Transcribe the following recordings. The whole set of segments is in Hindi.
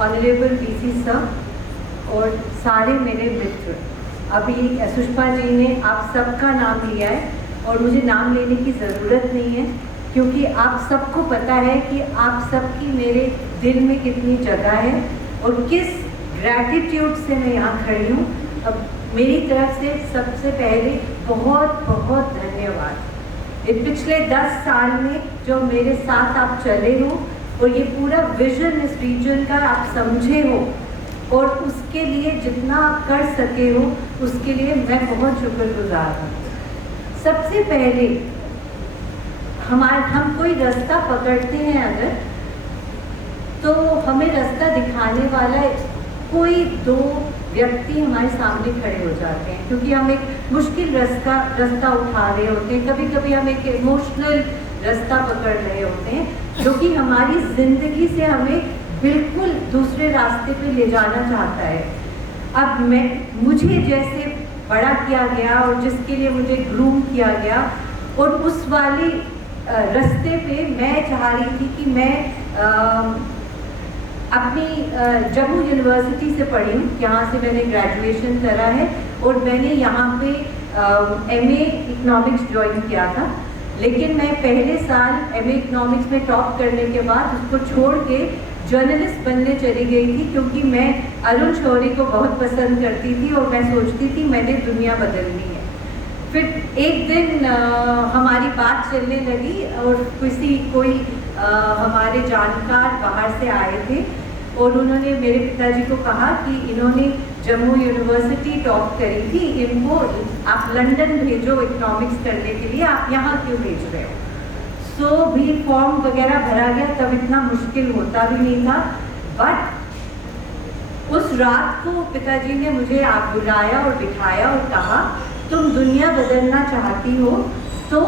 ऑनरेबल वीसी सर और सारे मेरे मित्र, अभी सुषमा जी ने आप सबका नाम लिया है और मुझे नाम लेने की ज़रूरत नहीं है, क्योंकि आप सबको पता है कि आप सबकी मेरे दिल में कितनी जगह है और किस ग्रैटिट्यूड से मैं यहाँ खड़ी हूँ। अब मेरी तरफ से सबसे पहले बहुत बहुत धन्यवाद। इन पिछले 10 साल में जो मेरे साथ आप चले हो और ये पूरा विजन इस रीजन का आप समझे हो और उसके लिए जितना आप कर सके हो उसके लिए मैं बहुत शुक्रगुजार हूँ। सबसे पहले हम कोई रास्ता पकड़ते हैं अगर, तो हमें रास्ता दिखाने वाला कोई 2 व्यक्ति हमारे सामने खड़े हो जाते हैं, क्योंकि हम एक मुश्किल रास्ता उठा रहे होते हैं, कभी कभी हम एक इमोशनल रास्ता पकड़ रहे होते हैं जो कि हमारी ज़िंदगी से हमें बिल्कुल दूसरे रास्ते पे ले जाना चाहता है। अब मुझे जैसे बड़ा किया गया और जिसके लिए मुझे ग्रूम किया गया, और उस वाले रास्ते पे मैं चाह रही थी कि मैं अपनी जम्मू यूनिवर्सिटी से पढ़ी हूँ, यहाँ से मैंने ग्रेजुएशन करा है और मैंने यहाँ पे MA इकोनॉमिक्स ज्वाइन किया था। लेकिन मैं पहले साल MA इकोनॉमिक्स में टॉप करने के बाद उसको छोड़ के जर्नलिस्ट बनने चली गई थी, क्योंकि मैं अरुण शौरी को बहुत पसंद करती थी और मैं सोचती थी मैंने दुनिया बदलनी है। फिर एक दिन हमारी बात चलने लगी और कोई हमारे जानकार बाहर से आए थे और उन्होंने मेरे पिताजी को कहा कि इन्होंने जम्मू यूनिवर्सिटी टॉप करी थी, इनको आप लंदन भेजो इकोनॉमिक्स करने के लिए, आप यहाँ क्यों भेज रहे हो। सो भी फॉर्म वगैरह भरा गया, तब इतना मुश्किल होता भी नहीं था। बट उस रात को पिताजी ने मुझे आप बुलाया और बिठाया और कहा तुम दुनिया बदलना चाहती हो तो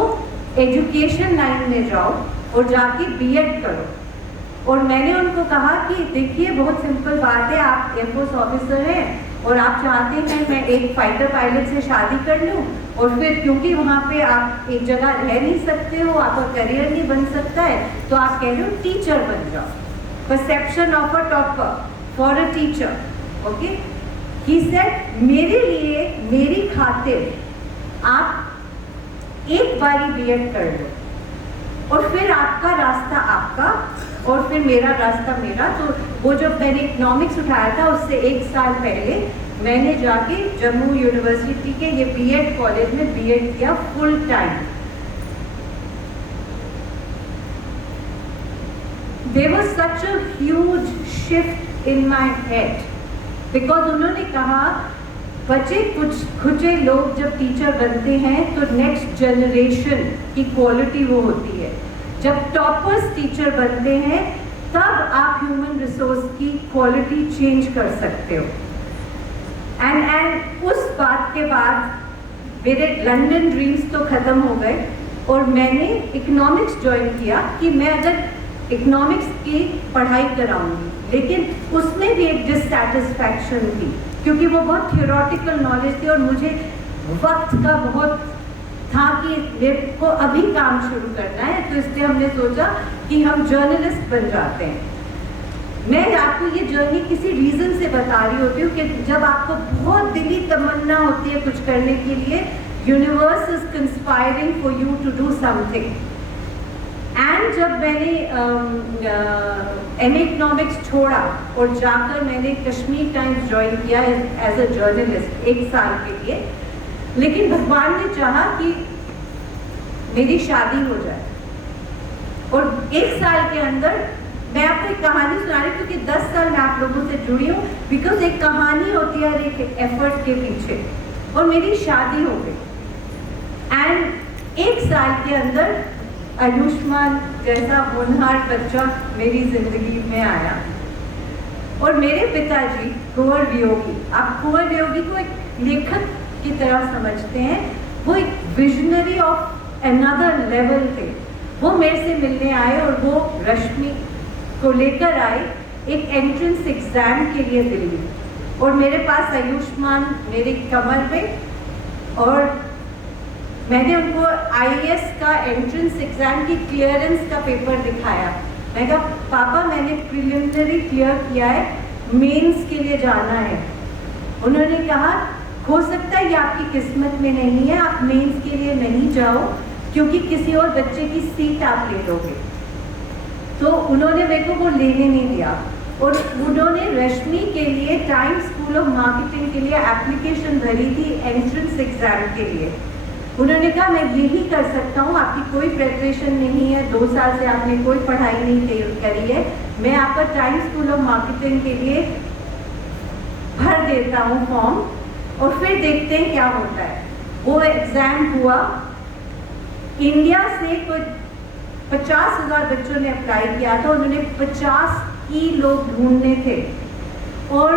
एजुकेशन लाइन में जाओ और जाके BEd करो। और मैंने उनको कहा कि देखिए बहुत सिंपल बात है, आप एयरफोर्स ऑफिसर हैं और आप चाहते हैं मैं एक फाइटर पायलट से शादी कर लूँ और फिर क्योंकि वहाँ पे आप एक जगह रह नहीं सकते हो, आपका करियर नहीं बन सकता है, तो आप कह रहे हो टीचर बन जाओ। Perception of a topper for a teacher, okay. He said मेरे लिए, मेरी खातिर आप एक बारी BEd कर लो और फिर आपका रास्ता आपका और फिर मेरा रास्ता मेरा। तो वो जब मैंने इकोनॉमिक्स उठाया था उससे 1 साल पहले मैंने जाके जम्मू यूनिवर्सिटी के ये BEd कॉलेज में BEd किया full time. There was such a huge shift in my head because उन्होंने कहा बच्चे कुछ लोग जब टीचर बनते हैं तो नेक्स्ट जनरेशन की क्वालिटी वो होती है, जब टॉपर्स टीचर बनते हैं तब आप ह्यूमन रिसोर्स की क्वालिटी चेंज कर सकते हो। एंड उस बात के बाद मेरे लंदन ड्रीम्स तो ख़त्म हो गए और मैंने इकोनॉमिक्स ज्वाइन किया कि मैं अगर इकोनॉमिक्स की पढ़ाई कराऊंगी, लेकिन उसमें भी एक डिससैटिस्फैक्शन थी क्योंकि वो बहुत थियोरेटिकल नॉलेज थी और मुझे वक्त का बहुत था कि मेरे को अभी काम शुरू करना है, तो इसलिए हमने सोचा कि हम जर्नलिस्ट बन जाते हैं। मैं आपको ये जर्नी किसी रीज़न से बता रही होती हूँ कि जब आपको बहुत दिली तमन्ना होती है कुछ करने के लिए, universe is conspiring for you to do something. And जब मैंने MA इकोनॉमिक्स छोड़ा और जाकर मैंने कश्मीर टाइम्स ज्वाइन किया एज अ जर्नलिस्ट 1 साल के लिए, लेकिन भगवान ने चाहा कि मेरी शादी हो जाए और 1 साल के अंदर मैं आपको एक कहानी सुना रही हूँ क्योंकि 10 साल मैं आप लोगों से जुड़ी हूँ, बिकॉज एक कहानी होती है एक एफर्ट के पीछे, और मेरी शादी हो गई। एंड 1 साल के अंदर आयुष्मान जैसा होनहार बच्चा मेरी जिंदगी में आया और मेरे पिताजी कुंवर वियोगी, आप कुंवर वियोगी को एक लेखक की तरह समझते हैं, वो एक विजनरी ऑफ अनदर लेवल थे। वो मेरे से मिलने आए और वो रश्मि को लेकर आए एक एंट्रेंस एग्जाम के लिए दिल्ली, और मेरे पास आयुष्मान मेरे कमर पे, और मैंने उनको IAS का एंट्रेंस एग्जाम की क्लियरेंस का पेपर दिखाया। मैं कहा पापा मैंने प्रिलिमिनरी क्लियर किया है, मेंस के लिए जाना है। उन्होंने कहा हो सकता है ये आपकी किस्मत में नहीं है, आप मेंस के लिए नहीं जाओ क्योंकि किसी और बच्चे की सीट आप ले लोगे। तो उन्होंने मेरे को वो लेने नहीं दिया और उन्होंने रश्मि के लिए टाइम्स स्कूल ऑफ मार्केटिंग के लिए एप्लीकेशन भरी थी एंट्रेंस एग्जाम के लिए। उन्होंने कहा मैं यही कर सकता हूँ, आपकी कोई प्रिपरेशन नहीं है, 2 साल से आपने कोई पढ़ाई नहीं करी है, मैं आपका टाइम्स स्कूल ऑफ मार्केटिंग के लिए भर देता हूँ फॉर्म और फिर देखते हैं क्या होता है। वो एग्जाम हुआ, इंडिया से कोई 50,000 बच्चों ने अप्लाई किया था, उन्होंने 50 ही लोग ढूंढने थे और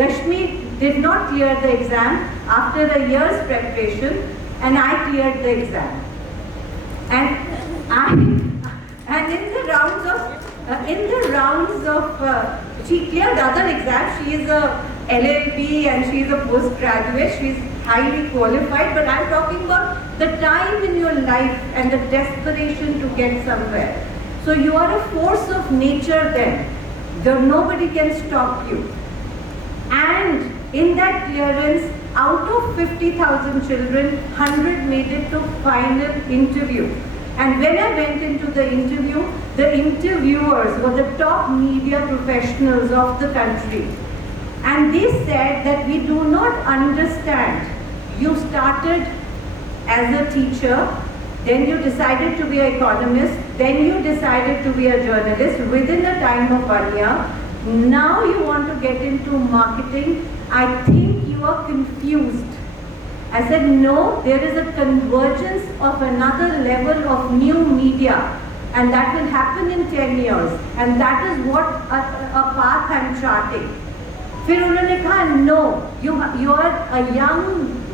रश्मि did not clear the exam after a year's preparation and I cleared the exam and in the rounds of she cleared other exams. She is a LLB and she is a postgraduate, she is highly qualified, but I am talking about the time in your life and the desperation to get somewhere. So you are a force of nature then, nobody can stop you. And in that clearance, out of 50,000 children, 100 made it to final interview. And when I went into the interview, the interviewers were the top media professionals of the country. And they said that we do not understand. You started as a teacher, then you decided to be an economist, then you decided to be a journalist within a time of 1 year. Now you want to get into marketing. I think you are confused. I said, no, there is a convergence of another level of new media and that will happen in 10 years and that is what a path I am charting. फिर उन्होंने कहा, no, you are a young,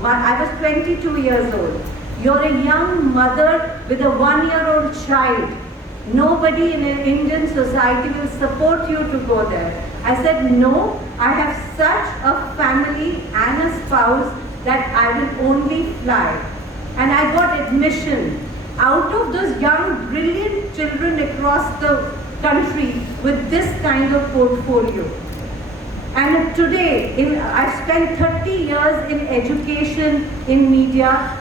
I was 22 years old. You're a young mother with a 1-year-old child. Nobody in an Indian society will support you to go there. I said, no, I have such a family and a spouse that I will only fly. And I got admission out of those young, brilliant children across the country with this kind of portfolio. And today, I've spent 30 years in education, in media.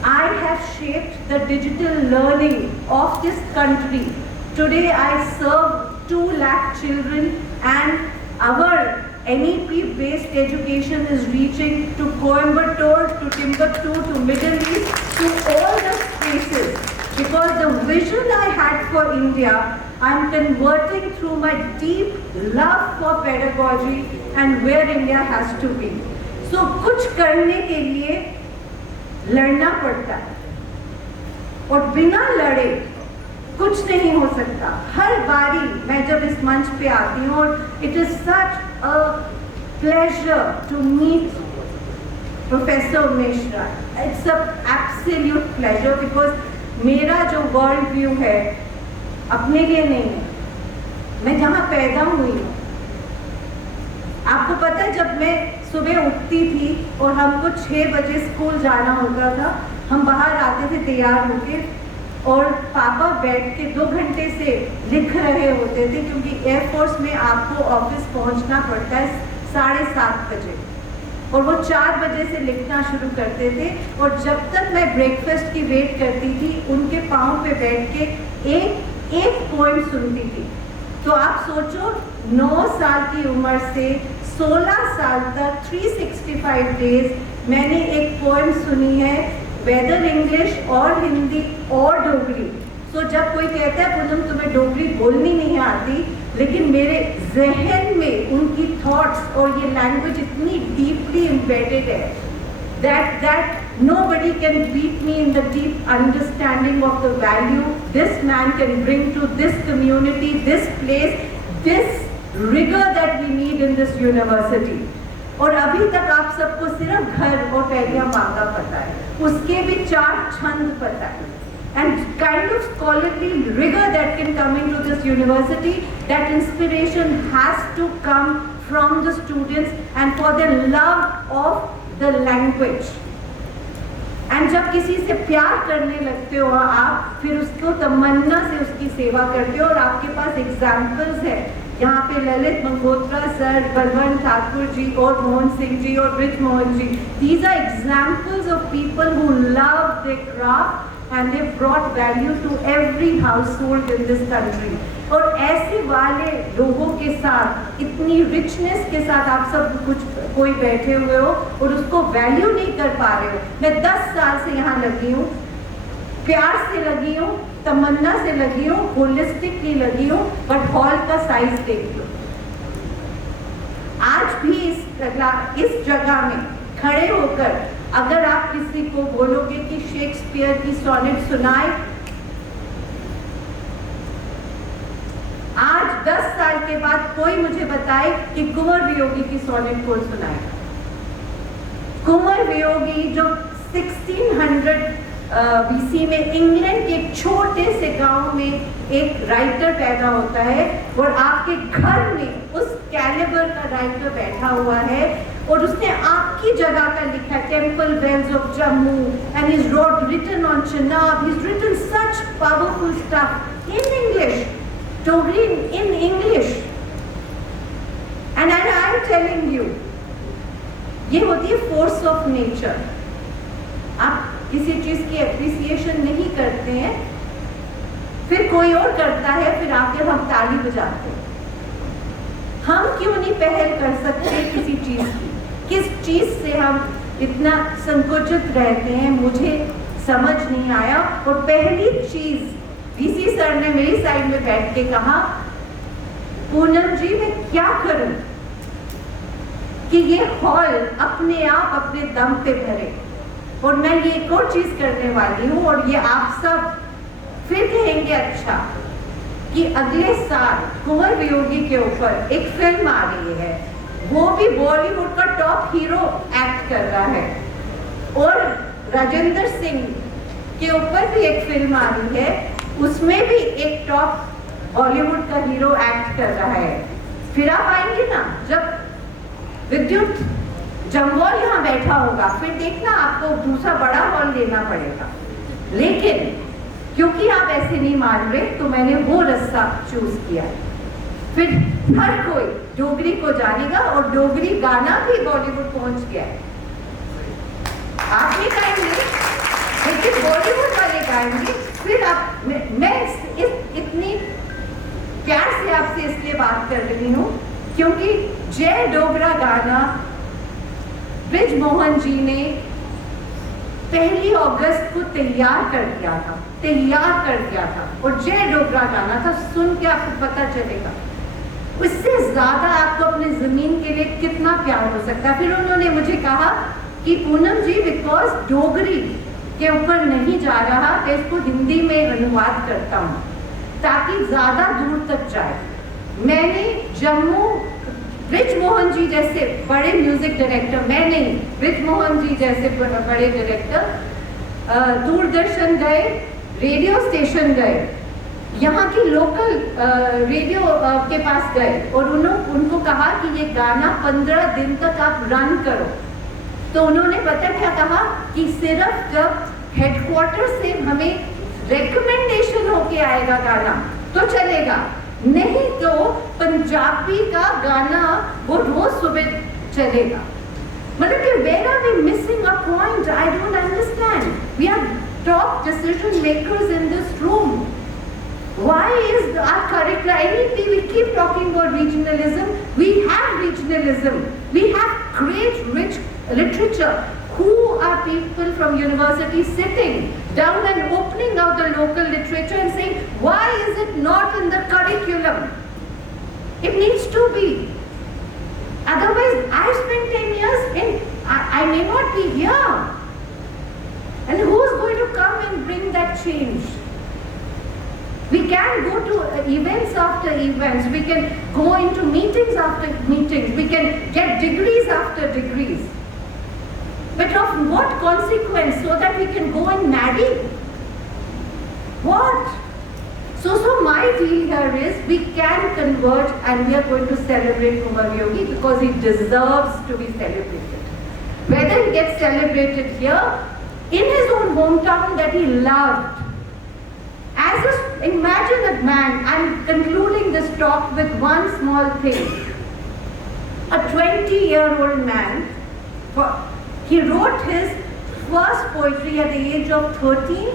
I have shaped the digital learning of this country. Today I serve 2 lakh children and our NEP-based education is reaching to Coimbatore, to Timbuktu, to Middle East, to all the spaces. Because the vision I had for India, I am converting through my deep love for pedagogy and where India has to be. So, कुछ करने के लिए लड़ना पड़ता है और बिना लड़े कुछ नहीं हो सकता। हर बारी मैं जब इस मंच पे आती हूँ और it is such a pleasure to meet professor Mishra, it's a absolute pleasure because मेरा जो वर्ल्ड व्यू है अपने लिए नहीं है, मैं जहाँ पैदा हुई हूँ। आपको पता है जब मैं सुबह उठती थी और हमको 6 बजे स्कूल जाना होता था, हम बाहर आते थे तैयार होके और पापा बैठ के 2 घंटे से लिख रहे होते थे क्योंकि एयरफोर्स में आपको ऑफिस पहुंचना पड़ता है 7:30 बजे और वो 4 बजे से लिखना शुरू करते थे और जब तक मैं ब्रेकफास्ट की वेट करती थी उनके पाँव पे बैठ के एक पोएम सुनती थी। तो आप सोचो 9 साल की उम्र से 16 साल तक 365 डेज मैंने एक पोएम सुनी है, वेदर इंग्लिश और हिंदी और डोगरी। सो जब कोई कहता है पूनम तुम्हें डोगरी बोलनी नहीं आती, लेकिन मेरे जहन में उनकी थॉट्स और ये लैंग्वेज इतनी डीपली एम्बेडेड है that nobody can beat me in the deep understanding of the value this man can bring to this community, this place, this rigor that we need in this university. और अभी तक आप सबको सिर्फ घर और पहलिया मांगा पता है, उसके भी 4 छंद पता है, and kind of scholarly rigor that can come into this university, that inspiration has to come from the students and for their love of the language. And जब किसी से प्यार करने लगते हो आप, फिर उसको तमन्ना से उसकी सेवा करते हो और आपके पास एग्जाम्पल्स है यहाँ पे ललित मंगोत्रा सर, बलवंत ठाकुर जी और मोहन सिंह जी और Brij Mohan ji, these are examples of people who love their craft and they brought value to every household in this country. और ऐसे वाले लोगों के साथ, इतनी richness के साथ आप सब कोई बैठे हुए हो और उसको वैल्यू नहीं कर पा रहे हो। मैं 10 साल से यहाँ लगी हूँ, प्यार से लगी हूँ, तमन्ना से लगी हूँ, होलिस्टिकली लगी हूँ, बट हॉल का साइज देख लो। आज भी इस जगह में खड़े होकर अगर आप किसी को बोलोगे कि शेक्सपियर की सोनेट सुनाए, आज 10 साल के बाद कोई मुझे बताए कि कुंवर वियोगी की सोनेट कौन सुनाएगा। कुंवर वियोगी जो 1600 बीसी में इंग्लैंड के एक छोटे से गांव में एक राइटर पैदा होता है और आपके घर में उस कैलिबर का राइटर बैठा हुआ है और उसने आपकी जगह का लिखा, temple bells of Jammu, and he's written on Chenab, he's written such powerful stuff in English, Togri in English, and I'm telling you, ये होती है force of nature। आप किसी चीज की एप्रिसिएशन नहीं करते हैं, फिर कोई और करता है, फिर आकर हम ताली बजाते हैं। हम क्यों नहीं पहल कर सकते किसी चीज की? किस चीज से हम इतना संकुचित रहते हैं, मुझे समझ नहीं आया। और पहली चीज वीसी सर ने मेरी साइड में बैठ के कहा, पूनम जी मैं क्या करूं कि ये हॉल अपने आप अपने दम पे भरे। और मैं ये एक और चीज करने वाली हूँ, और ये आप सब फिर कहेंगे अच्छा, कि अगले साल कुंवर वियोगी के ऊपर एक फिल्म आ रही है, वो भी बॉलीवुड का टॉप हीरो एक्ट कर रहा है, और राजेंद्र सिंह के ऊपर भी एक फिल्म आ रही है, उसमें भी एक टॉप बॉलीवुड का हीरो एक्ट कर रहा है। फिर आप आएंगे ना, जब विद्युत जम्वाल यहाँ बैठा होगा, फिर देखना आपको दूसरा बड़ा हॉल लेना पड़ेगा। लेकिन क्योंकि आप ऐसे नहीं मान रहे, तो मैंने वो रास्ता चूज किया। फिर हर कोई डोगरी को जानेगा और डोगरी गाना भी बॉलीवुड पहुंच गया है। आप नहीं गाएंगे, लेकिन बॉलीवुड वाले गाएंगे। फिर आप मैं इतनी प्यार से आपसे इसलिए बात कर रही हूँ क्योंकि जय डोगरा गाना ब्रिज मोहन जी ने 1 अगस्त को तैयार कर दिया था, और जय डोगरा गाना था। सुन के आपको पता चलेगा उससे ज्यादा आपको अपने जमीन के लिए कितना प्यार हो सकता है। फिर उन्होंने मुझे कहा कि पूनम जी, बिकॉज डोगरी के ऊपर नहीं जा रहा, मैं इसको हिंदी में अनुवाद करता हूँ ताकि ज्यादा दूर तक जाए। मैंने जम्मू ब्रिज मोहन जी जैसे बड़े म्यूजिक डायरेक्टर, मैं नहीं, ब्रिज मोहन जी जैसे बड़े डायरेक्टर दूरदर्शन गए, रेडियो स्टेशन गए, यहाँ की लोकल रेडियो के पास गए और उनको कहा कि ये गाना 15 दिन तक आप रन करो। तो उन्होंने पता क्या कहा कि सिर्फ जब हेडक्वार्टर से हमें रिकमेंडेशन होके आएगा गाना तो चलेगा, नहीं तो पंजाबी का गाना वो रोज सुबह चलेगा। मतलब कि where are we missing a point? I don't understand. We are top decision makers in this room. Why is our curriculum? We keep talking about regionalism. We have regionalism. We have great rich literature. Who are people from universities sitting down and opening out the local literature and saying, why is it not in the curriculum? It needs to be. Otherwise, I've spent 10 years in, I may not be here. And who's going to come and bring that change? We can go to events after events. We can go into meetings after meetings. We can get degrees after degrees. But of what consequence? So that we can go and marry? What? So my deal here is we can convert, and we are going to celebrate Kumbha Yogi because he deserves to be celebrated. Whether he gets celebrated here, in his own hometown that he loved, as a imagine that man. I'm concluding this talk with one small thing. A 20-year-old man, he wrote his first poetry at the age of 13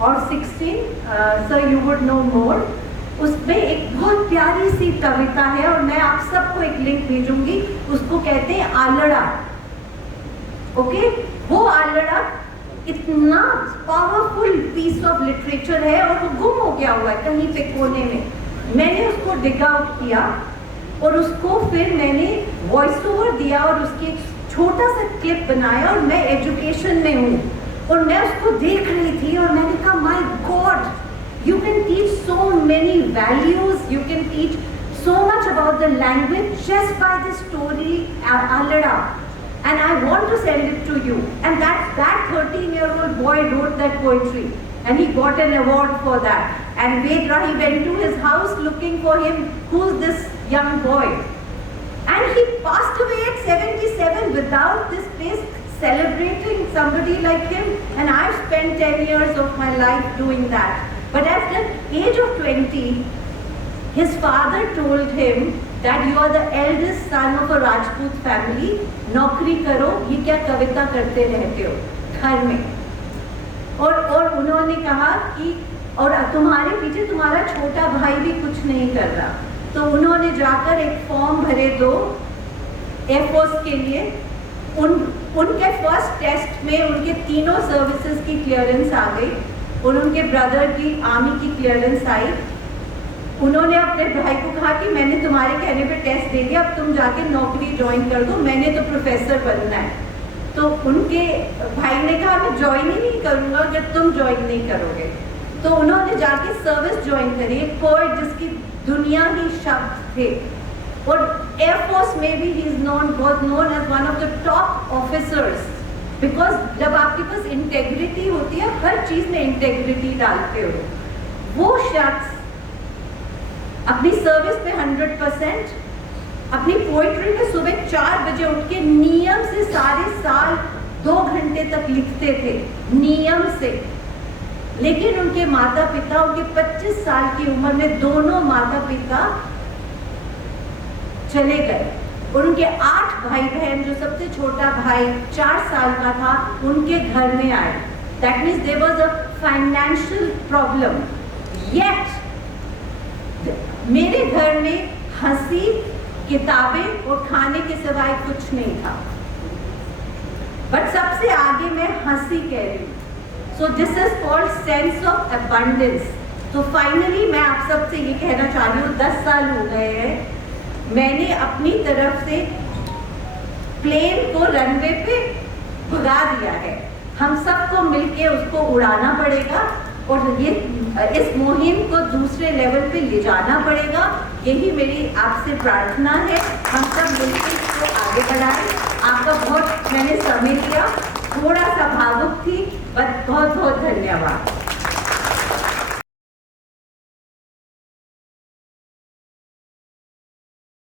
or 16. Sir, you would know more. उसमें एक बहुत प्यारी सी कविता है और मैं आप सबको एक लिंक भेजूंगी. उसको कहते हैं आलड़ा. ओके, वो आलड़ा इतना पावरफुल पीस ऑफ लिटरेचर है और वो गुम हो गया हुआ है कहीं पे कोने में. मैंने उसको डिग आउट किया और उसको फिर मैंने वॉइस ओवर दिया और उसकी एक छोटा सा क्लिप बनाया. और मैं एजुकेशन में हूँ और मैं उसको देख रही थी और मैंने कहा my God, you can teach so many values, you can teach so much about the language just by this story Alada, and I want to send it to you. And that 13-year-old boy wrote that poetry and he got an award for that. And Vedra, he went to his house looking for him, who's this young boy, and he passed away at 77 without this place celebrating somebody like him. And I've spent 10 years of my life doing that. But at the age of 20, his father told him that you are the eldest son of a Rajput family. नौकरी करो, ये क्या कविता करते रहते हो घर में. और उन्होंने कहा कि और तुम्हारे पीछे तुम्हारा छोटा भाई भी कुछ नहीं कर रहा. तो उन्होंने जाकर एक फॉर्म भरे 2 एयरफोर्स के लिए. उनके फर्स्ट टेस्ट में उनके तीनों सर्विसेज की क्लियरेंस आ गई और उनके ब्रदर की आर्मी की क्लियरेंस आई. उन्होंने अपने भाई को कहा कि मैंने तुम्हारे कहने पे टेस्ट दे दिया, अब तुम जाके नौकरी ज्वाइन कर दो, मैंने तो प्रोफेसर बनना है. तो उनके भाई ने कहा मैं ज्वाइन ही नहीं करूँगा अगर तुम ज्वाइन नहीं करोगे. तो उन्होंने जाके सर्विस ज्वाइन करी. एक पोएट जिसकी दुनिया ही शब्द थे और एयरफोर्स में भी he is was known as one of the top officers. Because जब आपके पास इंटेग्रिटी होती है, हर चीज में इंटेग्रिटी डालते हो. वो शख्स अपनी सर्विस पे 100%, अपनी पोइट्री में सुबह 4 बजे उठ के नियम से सारे साल 2 घंटे तक लिखते थे, नियम से. लेकिन उनके माता पिता, उनके 25 साल की उम्र में दोनों माता पिता चले गए और उनके 8 भाई बहन, जो सबसे छोटा भाई 4 साल का था, उनके घर में आए. That means there was a financial problem. Yet मेरे घर में हंसी, किताबें और खाने के सिवाय कुछ नहीं था. बट सबसे आगे मैं हंसी कह रही हूँ. So this is called sense of abundance. तो फाइनली मैं आप सबसे ये कहना चाह रही हूँ, 10 साल हो गए हैं, मैंने अपनी तरफ से प्लेन को रनवे पे भगा दिया है. हम सबको मिलके उसको उड़ाना पड़ेगा और ये इस मुहिम को दूसरे लेवल पे ले जाना पड़ेगा. यही मेरी आपसे प्रार्थना है, हम सब मिलकर इसको आगे बढ़ाएं. आपका बहुत मैंने समय लिया, थोड़ा सा भावुक थी, बट बहुत बहुत धन्यवाद.